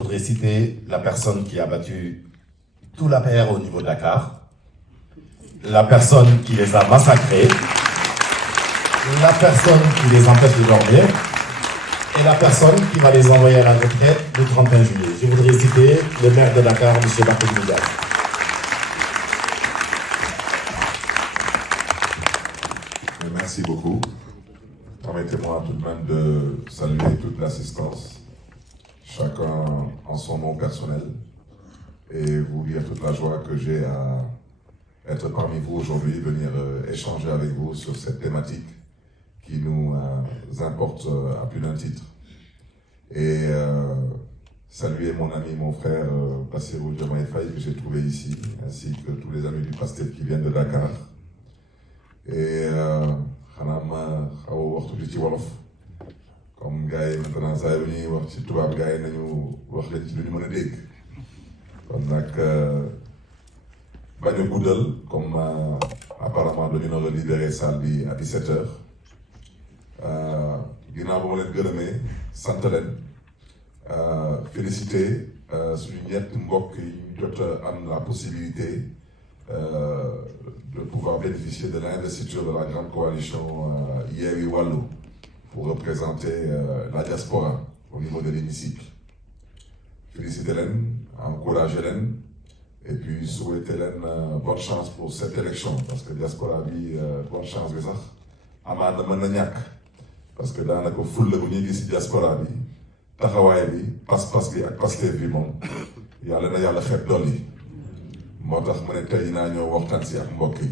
Je voudrais citer la personne qui a battu tout l'APR au niveau de Dakar, la personne qui les a massacrés, la personne qui les empêche de dormir et la personne qui va les envoyer à la retraite le 31 juillet. Je voudrais citer le maire de Dakar, M. Barthélémy Dias. Merci beaucoup. Permettez-moi tout de même de saluer toute l'assistance, chacun en son nom personnel, et vous dire toute la joie que j'ai à être parmi vous aujourd'hui, venir échanger avec vous sur cette thématique qui nous importe à plus d'un titre. Et saluer mon ami, mon frère Bassirou Diomaye Faye que j'ai trouvé ici, ainsi que tous les amis du PASTEF qui viennent de Dakar. Et xanaa ma xaw a wax tuuti ci wolof comme gars yi maintenant saa yu ñuy wax ci tubaab gars yi nañu wax leen ci lu ñu mën a dégg kon nag bañ a guddal comme apparemment dañu nar a libéré salle bi à 17h ginnaaw ba ma leen gërëmee sant leen félicité suñu ñett mbokk yi ñu jot a am la possibilité de pouvoir bénéficier de l'investiture de la grande coalition Yewwi Wallu pour représenter la diaspora au niveau de l'hémicycle. Féliciter leen, encourager leen et puis souhaiter leen bonne chance pour cette élection parce que diaspora bi bonne chance bi sax amaana mën na ñàkk parce que daanaka fulla bu ñuy gis ci diaspora bi taxawaay bi pas-pas bi ak Pastef bi moom yàlla na yàlla xeeb dolli. moo tax ma ne tey naa ñëw waxtaan si ak mbokk yi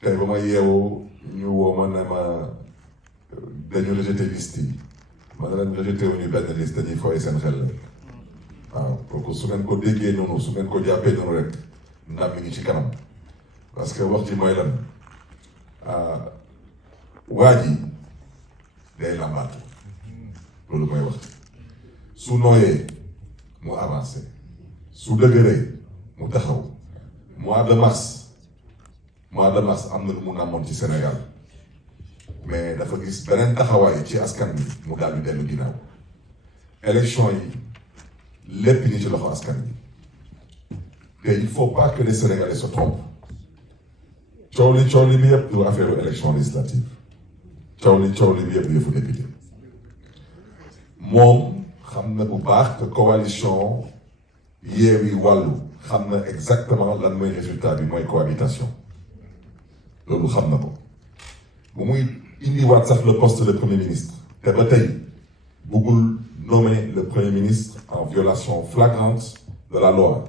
tey ba ma yeewu ñu woo ma ne ma dañu rejeté liste yi ma ne leen rejeté wuñu benn liste dañuy fooy seen xel rek waaw pour que su ngeen ko déggee noonu su ngeen ko jàppee noonu rek ndam mi ngi ci kanam parce que wax ji mooy lan waa ji day làmbaatu loolu mooy wax su nooyee mu avancé su dëgëree mu taxaw mois de mars am na lu mu namoon ci Sénégal mais dafa gis beneen taxawaay ci askan bi mu daal di dellu ginnaaw élection yi lépp ñi ci loxo askan bi te il faut pas que les Sénégalais se trompent coow li bi yëpp du affaire élection législative coow li bi yëpp yëfu député moom xam na bu baax que coalition Yewwi Wallu xam na exactement lan mooy résultat bi mooy cohabitation loolu xam na ko bu muy indiwaat sax le poste de premier ministre te ba tey bëggul nommer le premier ministre en violation flagrante de la loi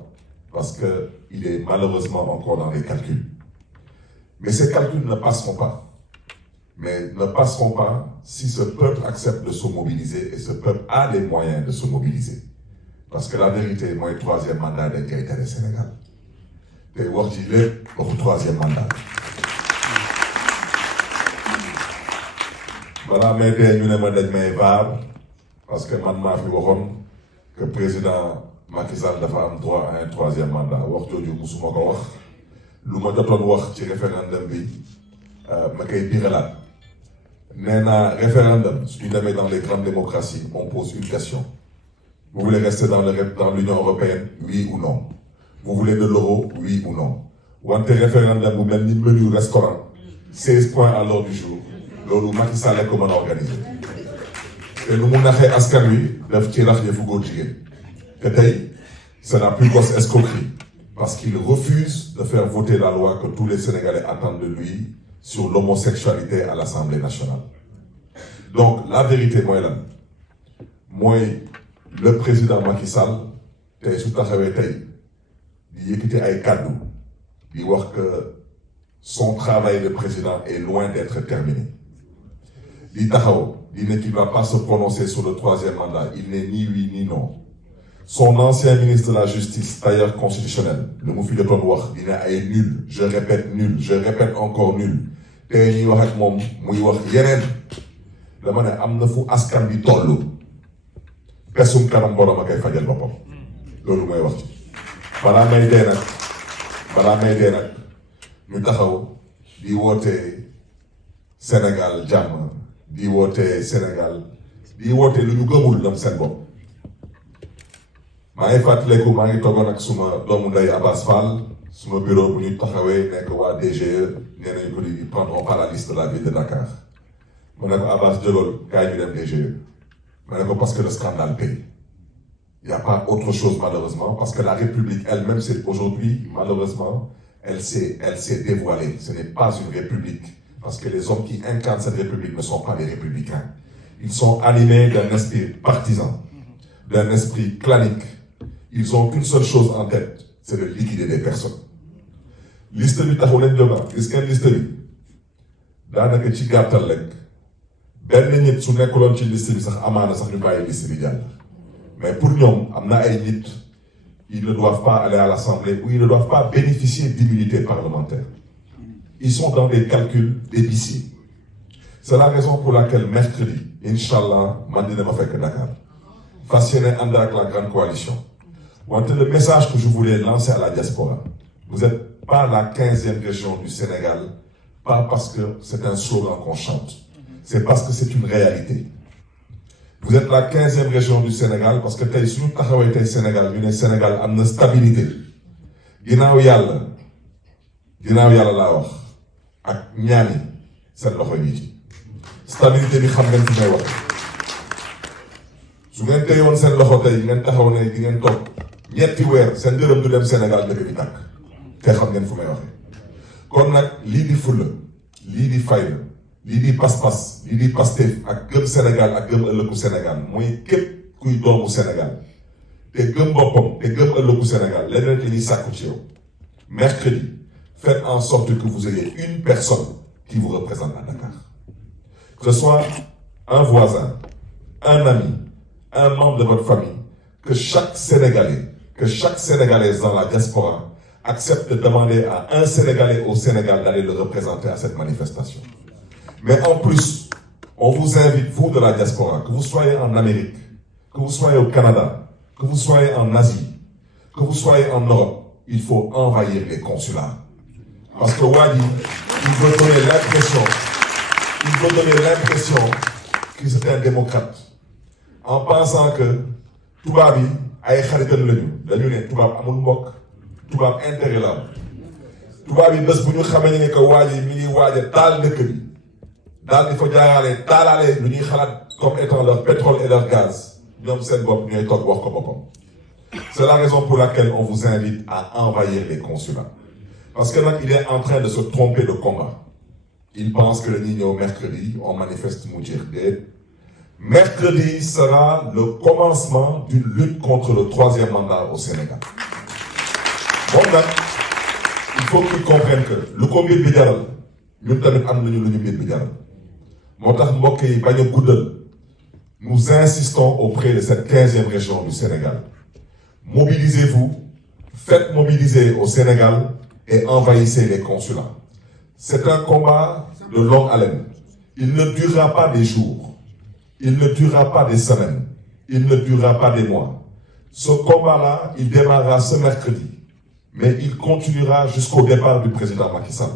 parce que il est malheureusement encore dans les calculs mais ces calculs ne passeront pas si ce peuple accepte de se mobiliser et ce peuple a les moyens de se mobiliser. Parce que la vérité mooy troisième mandat dañ koy tere Sénégal te wax ci lépp waxu troisième mandat balaa may dee ñu ne ma dañ may vaar parce que man maa fi waxoon que président Macky Sall dafa am droit à un troisième mandat wax jooju musuma ko wax lu ma jotoon wax ci référendum bi ma koy biralaat nee naa référendum suñu demee dans les grandes démocraties on pose une question. Vous voulez rester dans l'Union européenne, oui ou non? Vous voulez de l'euro, oui ou non? Wante référendum bu mel ni menu restaurant 16 points à l'ordre du jour loolu Macky Sall ko mën a organiser te lu mu naxee askan wi daf ci rax yëfu góor jigéen te tey c'est la plus grosse escroquerie parce qu'il refuse de faire voter la loi que tous les Sénégalais attendent de lui sur l'homosexualité à l'Assemblée nationale. Donc la vérité mooy lan mooy le président Macky Sall tey su taxawee tey di yëkkati ay kàddu di wax que son travail de président est loin d'être terminé di taxaw di ne qu'il va pas se prononcer sur le troisième mandat il n'est ni oui ni non son ancien ministre de la justice tailleur constitutionnel lu mu fi jotoon wax dina ay nul je répète encore nul tey ñuy wax ak moom muy wax yeneen dama ne am na fu askan bi tollu pesum kanam borom a koy fajal boppam loolu mooy wax ci balaa may dee nag ñu taxaw di woote Sénégal jàmm di woote Sénégal di woote lu ñu gëmul ñoom seen bopp maa ngi fàttaliku maa ngi toogoon ak suma doomu ndey Abbas Fall suma bureau bu ñu taxawee nekk waa DGE nee nañu ko di prendront pas la liste de la ville de Dakar ma ne ko Abbas jógal kaay ñu dem DGE ma ne ko parce que le scandale paye. Il n'y a pas autre chose malheureusement parce que la République elle-même c'est aujourd'hui malheureusement elle s'est dévoilée. Ce n'est pas une république parce que les hommes qui incarnent cette république ne sont pas des républicains. Ils sont animés d'un esprit partisan, d'un esprit clanique. Ils ont qu'une seule chose en tête, c'est de liquider des personnes. Liste bi taxu leen jóga gis ngeen liste bi daanaka ci gàttal rek benn nit su nekkuloon ci liste bi sax amaana sax ñu bàyyi liste bi jàll. Mais pour ñoom am na ay nit ils ne doivent pas aller à l'Assemblée ou ils ne doivent pas bénéficier d'immunité parlementaire. Ils sont dans des calculs d'épicier. C'est la raison pour laquelle mercredi, Inch'Allah, man dina ma fekk Dakar. Fas yéene ànd ak la grande coalition. Wante le message que je voulais lancer à la diaspora, vous n'êtes pas la 15e région du Sénégal, pas parce que c'est un slogan qu'on chante, c'est parce que c'est une réalité. Vous êtes la 15e région du Sénégal parce que tey suñu taxawee tey Sénégal ñu ne Sénégal am na stabilité ginnaaw yàlla laa wax ak ñaani seen loxo yi ci stabilité bi xam ngeen fi may wax su ngeen teyoon seen loxo tey ngeen taxaw ne di ngeen toog ñetti weer seen dërëm du dem Sénégal dëkk bi tàkk te xam ngeen fu may waxee kon nag lii di fulla lii di fayda lii di pas-pas lii di Pastef ak gëm Sénégal ak gëm ëllëgu Sénégal mooy képp kuy doomu Sénégal te gëm boppam te gëm ëllëgu Sénégal leneen te ñuy sàkku ci yow mercredi faites en sorte que vous ayez une personne qui vous représente à Dakar que ce soit un voisin un ami un membre de votre famille que chaque Sénégalais que chaque Sénégalaise dans la diaspora accepte de demander à un Sénégalais au Sénégal d'aller le représenter à cette manifestation. Mais en plus, on vous invite, vous de la diaspora, que vous soyez en Amérique, que vous soyez au Canada, que vous soyez en Asie, que vous soyez en Europe, il faut envahir les consulats. Parce que Wadi, il veut donner l'impression qu'il est un démocrate. En pensant que tubaab yi ay xaritam lañu dañu ne tubaab amul mbokk tubaab intérêt la tubaab yi bés bu ñu xamee ne que Wadi mi ngi waaj a taal dëkk bi. daal di fa jaaraale taalaale lu ñuy xalaat comme étant leur pétrole et leur gaz ñoom seen bopp ñooy toog wax ko boppam. C'est la raison pour laquelle on vous invite à envahir les consulats. Parce que nag il est en train de se tromper de combat. Il pense que dañuy ñëw mercredi on manifeste mu jeex déet. Mercredi sera le commencement d'une lutte contre le 3e mandat au Sénégal. Bon nag il faut qu'ils comprennent que lu ko mbir bi jaral ñun tamit am nañu lu ñu mbir bi jaral. moo tax mbokk yi bañ a guddal nous insistons auprès de cette 15e région du Sénégal. Mobilisez-vous, faites mobiliser au Sénégal et envahissez les consulats. C'est un combat de longue haleine. Il ne durera pas des jours, il ne durera pas des semaines, il ne durera pas des mois. Ce combat-là, il démarrera ce mercredi, mais il continuera jusqu'au départ du président Macky Sall.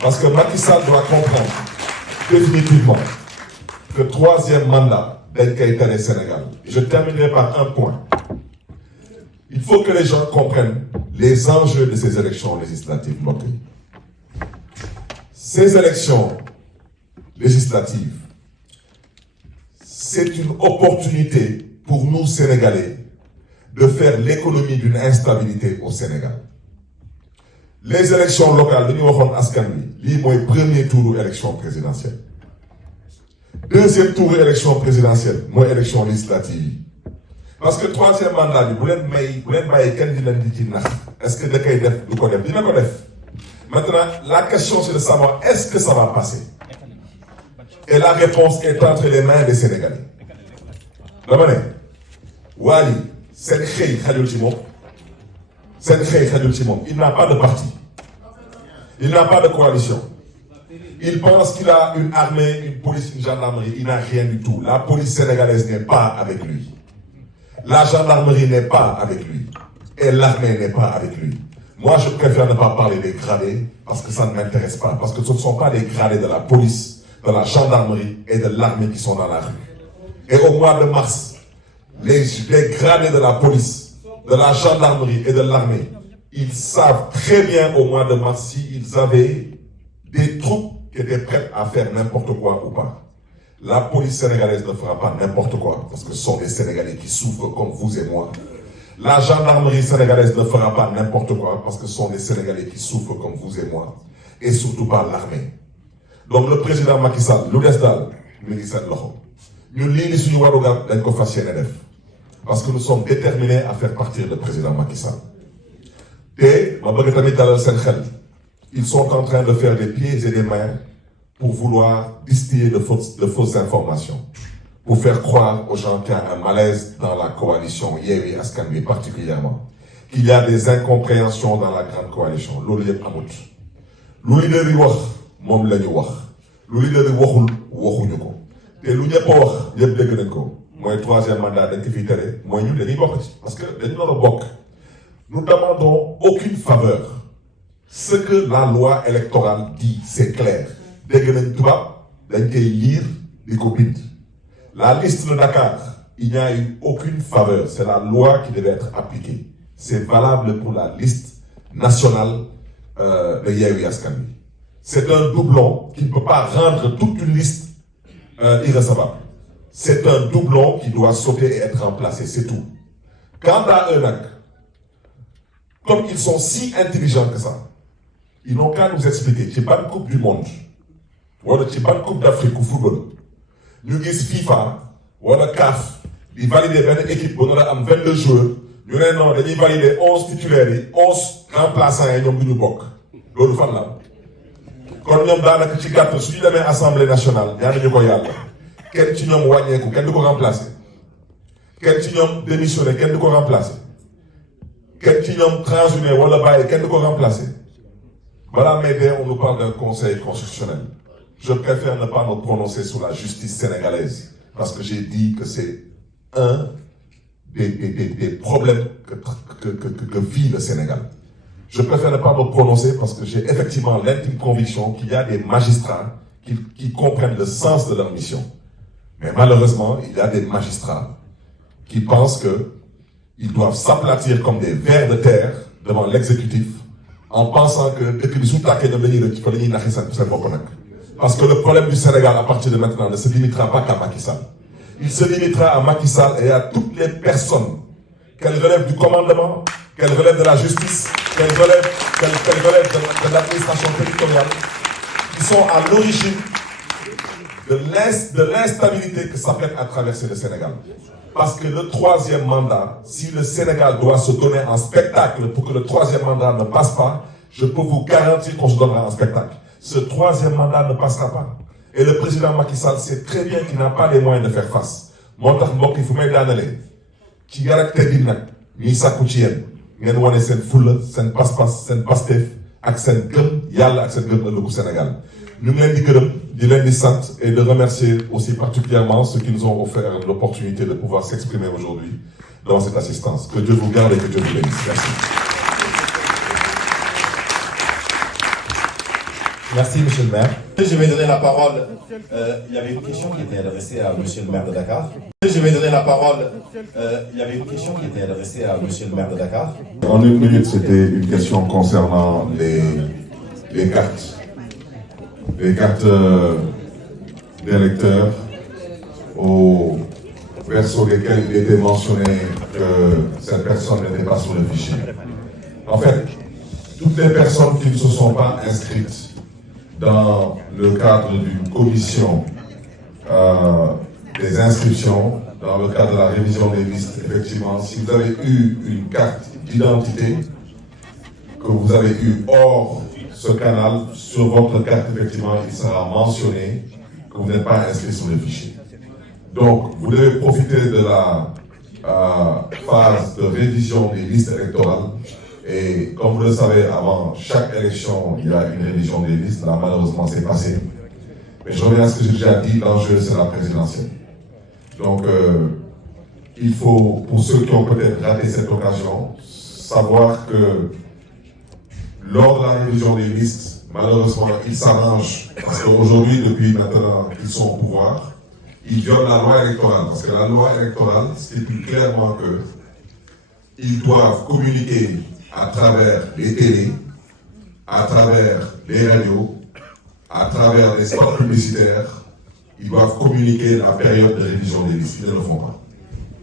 Parce que Macky Sall doit comprendre définitivement que 3e mandat dañ koy tere Sénégal. Je terminerai par un point. Il faut que les gens comprennent les enjeux de ces élections législatives mbokk yi. Ces élections législatives, c'est une opportunité pour nous Sénégalais de faire l'économie d'une instabilité au Sénégal. Les élections locales, dañu waxoon askan wi lii mooy premier tour élection présidentielle. Deuxième tour élection présidentielle mooy élection législative yi. Parce que 3e mandat bi bu leen bàyyi kenn di leen di ci nax est-ce que da koy def du ko def dina ko def. Maintenant la question c'est de savoir est-ce que ça va passer. Et la réponse est entre les mains des Sénégalais. dama ne Wally seen xëy xajul ci moom. Seen xëy xajul ci moom. Il n'a pas de parti. Il n'a pas de coalition. Il pense qu'il a une armée, une police, une gendarmerie. Il n'a rien du tout. La police sénégalaise n'est pas avec lui. La gendarmerie n'est pas avec lui. Et l'armée n'est pas avec lui. Moi, je préfère ne pas parler des gradés parce que ça ne m'intéresse pas. Parce que ce ne sont pas les gradés de la police, de la gendarmerie et de l'armée qui sont dans la rue. Et au mois de mars, les gradés de la police, de la gendarmerie et de l'armée, ils savent très bien au mois de mars s'ils avaient des troupes qui étaient prêtes à faire n'importe quoi ou pas. La police sénégalaise ne fera pas n'importe quoi, parce que ce sont des Sénégalais qui souffrent comme vous et moi. La gendarmerie sénégalaise ne fera pas n'importe quoi, parce que ce sont des Sénégalais qui souffrent comme vous et moi. Et surtout pas l'armée. Donc le président Macky Sall, lu des daal mi ngi seen loxo ñun lii di suñu warugar dañ ko fas yéene def parce que nous sommes déterminés à faire partir le président Macky Sall. Et ma bëgg tamit dalal seen xel, ils sont en train de faire des pieds et des mains pour vouloir distiller de fausses informations, pour faire croire aux gens qu'il y a un malaise dans la coalition Yewwi Askan Wi particulièrement, qu'il y a des incompréhensions dans la grande coalition. Loolu yëpp amut. Lu leader yi wax moom la ñu wax, lu leader yi waxul waxuñu ko te lu ñëpp a wax ñëpp dégg nañ ko mooy troisième mandat dañ ko fiy tere mooy ñun dañuy bokk ci parce que dañu nar a bokk. Nous ne demandons aucune faveur. Ce que la loi électorale dit, c'est clair. Dégg nañ tubaab dañ koy lire di ko bind. La liste de Dakar, il n'y a eu aucune faveur. C'est la loi qui devait être appliquée. C'est valable pour la liste nationale de Yewwi Askan Wi. C'est un doublon qui ne peut pas rendre toute une liste irrecevable. C'est un doublon qui doit sauter et être remplacé, c'est tout. Quant à eux, comme ils sont si intelligents que ça, ils n'ont qu'à nous expliquer ci ban coupe du monde wala ci ban coupe d'Afrique au football ñu gis FIFA wala CAF di valider benn équipe bu nar a am 22 joueurs ñu ne non dañuy valider 11 titulaires yi 11 remplaçants yi ñoom du ñu bokk loolu fan la kon ñoom daanaka ci gàttal su ñu demee assemblée nationale ñaan nañu ko yàlla kenn ci ñoom wàññeeku kenn du ko remplacer kenn ci ñoom démissionné kenn du ko remplacer kenn ci ñoom transhumé wala bàyyi kenn du ko remplacer. Voilà, mais on nous parle d'un conseil constitutionnel. Je préfère ne pas me prononcer sur la justice sénégalaise parce que j'ai dit que c'est un des problèmes que vit le Sénégal. Je préfère ne pas me prononcer parce que j'ai effectivement l'intime conviction qu'il y a des magistrats qui comprennent le sens de leur mission. Mais malheureusement, il y a des magistrats qui pensent qu'ils doivent s'aplatir comme des vers de terre devant l'exécutif en pensant que dëkk bi su tàkkee ñoom dañuy rëcc fa dañuy naxi seen bopp nag. Parce que le problème du Sénégal à partir de maintenant ne se limitera pas qu'à Macky Sall. Il se limitera à Macky Sall et à toutes les personnes, qu'elles relèvent du commandement, qu'elles relèvent de la justice, qu'elles relèvent de l'administration territoriale, qui sont à l'origine de l'instabilité que s'apprête à traverser le Sénégal. Parce que le troisième mandat, si le Sénégal doit se donner en spectacle pour que le troisième mandat ne passe pas, je peux vous garantir qu'on se donnera en spectacle. Ce troisième mandat ne passera pas. Et le président Macky Sall sait très bien qu'il n'a pas les moyens de faire face. moo tax mbokk yi fu may daanalee ci yar ak teggin nag ñuy sàkku ci yéen ngeen wane seen fulla seen pas-pas seen pasteef ak seen gëm yàlla ak seen gëm ëllëgu Sénégal. Ñu ngi leen di gërëm di leen di sant et de remercier aussi particulièrement ceux qui nous ont offert l'opportunité de pouvoir s'exprimer aujourd'hui dans cette assistance. Que Dieu vous garde et que Dieu vous bénisse. Merci. Merci, monsieur le maire. Je vais donner la parole. Il y avait une question qui était adressée à monsieur le maire de Dakar. Je vais donner la parole. Il y avait une question qui était adressée à monsieur le maire de Dakar. En une minute, c'était une question concernant les cartes. Les cartes d'électeurs au verso desquelles il était mentionné que cette personne n'était pas sur le fichier. En fait, toutes les personnes qui ne se sont pas inscrites dans le cadre d'une commission des inscriptions, dans le cadre de la révision des listes, effectivement, si vous avez eu une carte d'identité que vous avez eue hors ce canal, sur votre carte, effectivement, il sera mentionné que vous n'êtes pas inscrit sur le fichier. Donc, vous devez profiter de la phase de révision des listes électorales. Et comme vous le savez, avant chaque élection, il y a une révision des listes. Là, malheureusement, c'est passé. Mais je reviens à ce que j'ai déjà dit, l'enjeu, c'est la présidentielle. Donc, il faut, pour ceux qui ont peut-être raté cette occasion, savoir que lors de la révision des listes, malheureusement, ils s'arrangent. Parce qu'aujourd'hui, depuis maintenant qu'ils sont au pouvoir, ils violent la loi électorale, parce que la loi électorale stipule clairement qu'ils doivent communiquer à travers les télés, à travers les radios, à travers les spots publicitaires, ils doivent communiquer la période de révision des listes. Ils ne le font pas.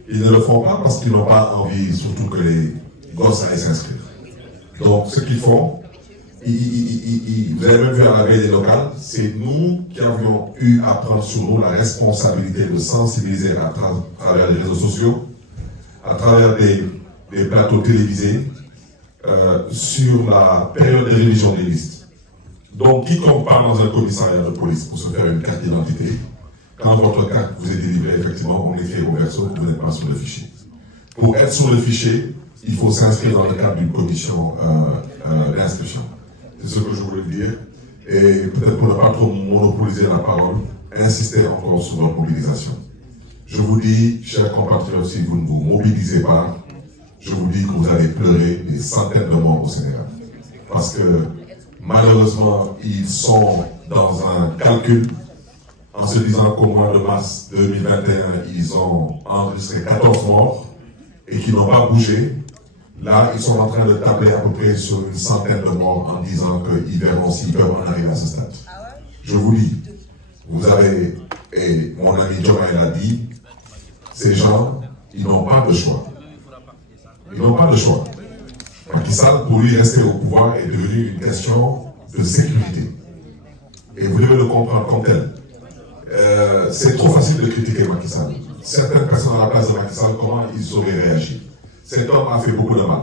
Ils ne le font pas parce qu'ils n'ont pas envie, surtout que les gosses aillent s'inscrire. Donc, ce qu'ils font, vous avez même vu à la veille des locales, c'est nous qui avions eu à prendre sur nous la responsabilité de sensibiliser à travers les réseaux sociaux, à travers des plateaux télévisés, sur la période de révision des listes. Donc, quiconque part dans un commissariat de police pour se faire une carte d'identité, quand votre carte vous est délivrée, effectivement, on écrit au verso que vous n'êtes pas sur le fichier. Pour être sur le fichier, il faut s'inscrire dans le cadre d'une commission d'inscription. C'est ce que je voulais dire. Et peut-être pour ne pas trop monopoliser la parole, insister encore sur votre mobilisation. Je vous dis, chers compatriotes, si vous ne vous mobilisez pas, je vous dis que vous allez pleurer des centaines de morts au Sénégal. Parce que malheureusement, ils sont dans un calcul en se disant qu'au mois de mars 2021, ils ont enregistré 14 morts et qu'ils n'ont pas bougé. Là, ils sont en train de tabler à peu près sur une centaine de morts en disant qu'ils verront s'ils peuvent en arriver à ce stade. Je vous dis, vous avez, et mon ami Diomaye l'a dit, ces gens, ils n'ont pas de choix. Ils n'ont pas de choix. Macky Sall, pour lui rester au pouvoir, est devenu une question de sécurité. Et vous devez le comprendre comme tel. C'est trop facile de critiquer Macky Sall. Certaines personnes à la place de Macky Sall, comment ils auraient réagi? Cet homme a fait beaucoup de mal.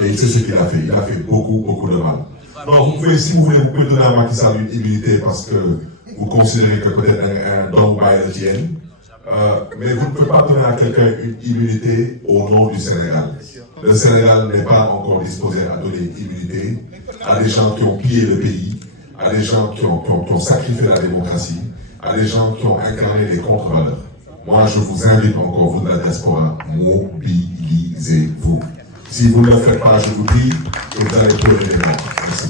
Et c'est ce qu'il a fait. Il a fait beaucoup de mal. Non, vous pouvez, si vous voulez, vous pouvez donner à Macky Sall une immunité parce que vous considérez que peut-être un don bail le tienne. Mais vous ne pouvez pas donner à quelqu'un une immunité au nom du Sénégal. Le Sénégal n'est pas encore disposé à donner une immunité à des gens qui ont pillé le pays, à des gens qui ont sacrifié la démocratie, à des gens qui ont incarné des contre-valeurs. Moi, je vous invite encore, vous de la diaspora, mobilisez-vous. Si vous ne le faites pas, je vous dis que vous allez pleurer les morts. Merci.